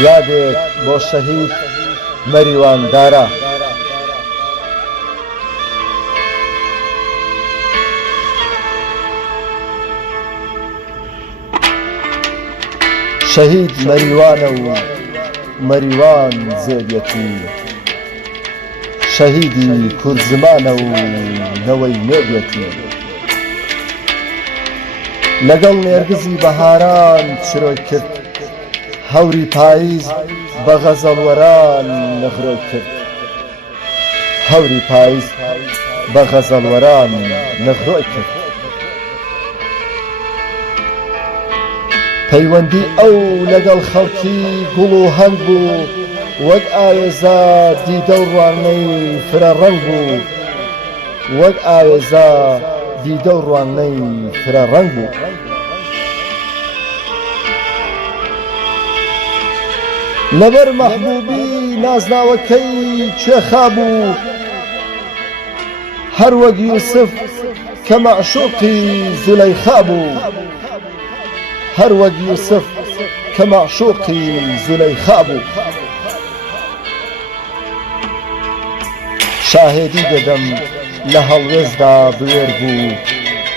یادێک بۆ شەهید مەریواندارە. شەهید مەریوانە و مەریوان زێویەتی، شەهیدی کوردزمانە و نەوەی نێویەتی. لەگەڵ نێرگزی بەهاران چرۆی کرد، هەوری پاییز بە غەزەڵوەران نەخرۆی کرد. هەوری پاییز بە غەزەڵوەران نەخرۆی کرد. پەیوەندی ئەو لەگەڵ خەڵکی گوڵ و هەنگ بوو، وەک ئاوێزە دیدە و ڕوانەی فرە ڕەنگ بوو، وەک ئاوێزە دیدە و ڕوانەی فرە ڕەنگ بوو. لەبەر مەحبوبی نازناوەکەی کوێخا بوو، هەر وەک یوسف کە مەعشوقی زولەیخا بوو، هەر وەک یوسف کە مەعشوقی زولەیخا بوو. شاهێدی دەدەم لە هەڵوێزدا بوێر بوو،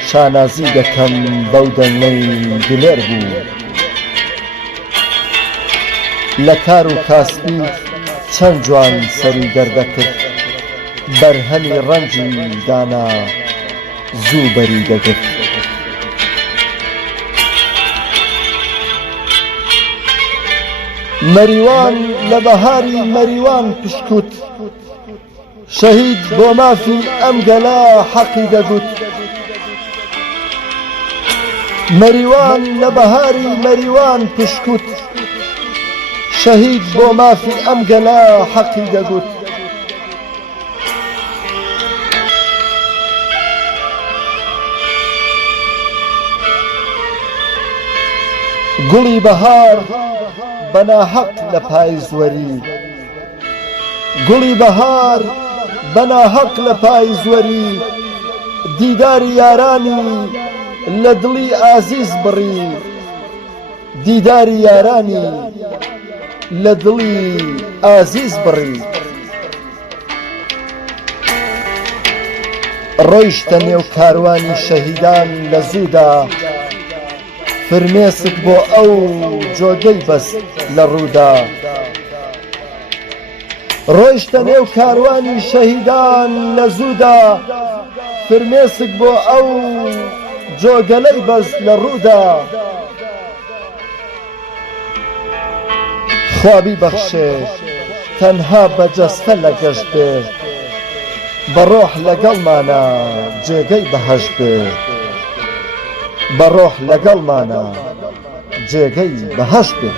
شانازی دەکەم بەو دەنگەی دلێر بوو. لە کار و کاسبی چەند جوان سەری دەردەکرد، بەرهەمی ڕەنجی دانا زوو بەری دەگرت. مەریوان لە بەهاری مەریوان پشکوت، شەهید بۆ مافی ئەم گەلا حەقی دەگوت. مەریوان لە بەهاری مەریوان پشکوت، شەهید بۆ مافی ئەم گەلا حەقی دەگوت. گوڵی بەهار بەناحەق لە پایزوەری، گوڵی بەهار بەناحەق لە پایزوەری، دیداری یارانی لە دڵی ئازیز بڕی، دیداری یارانی لە دڵی ئازیز بڕی. ڕۆیشتە نێو کاروانی شەهیدان لە زوودا، فرمێسک بۆ ئەو جۆگەی بەست لە ڕوودا. ڕۆیشتە نێو کاروانی شەهیدان لە زوودا، فرمێسک بۆ ئەو جۆگەلەی بەست لە ڕوودا. خوا بیبەخشێ تەنها بەجەستە لە گەشت بێ، بەڕۆح لەگەڵمانە جێگەی بەهەشت بێ، بەڕۆح لەگەڵمانە جێگەی بەهەشت بێ.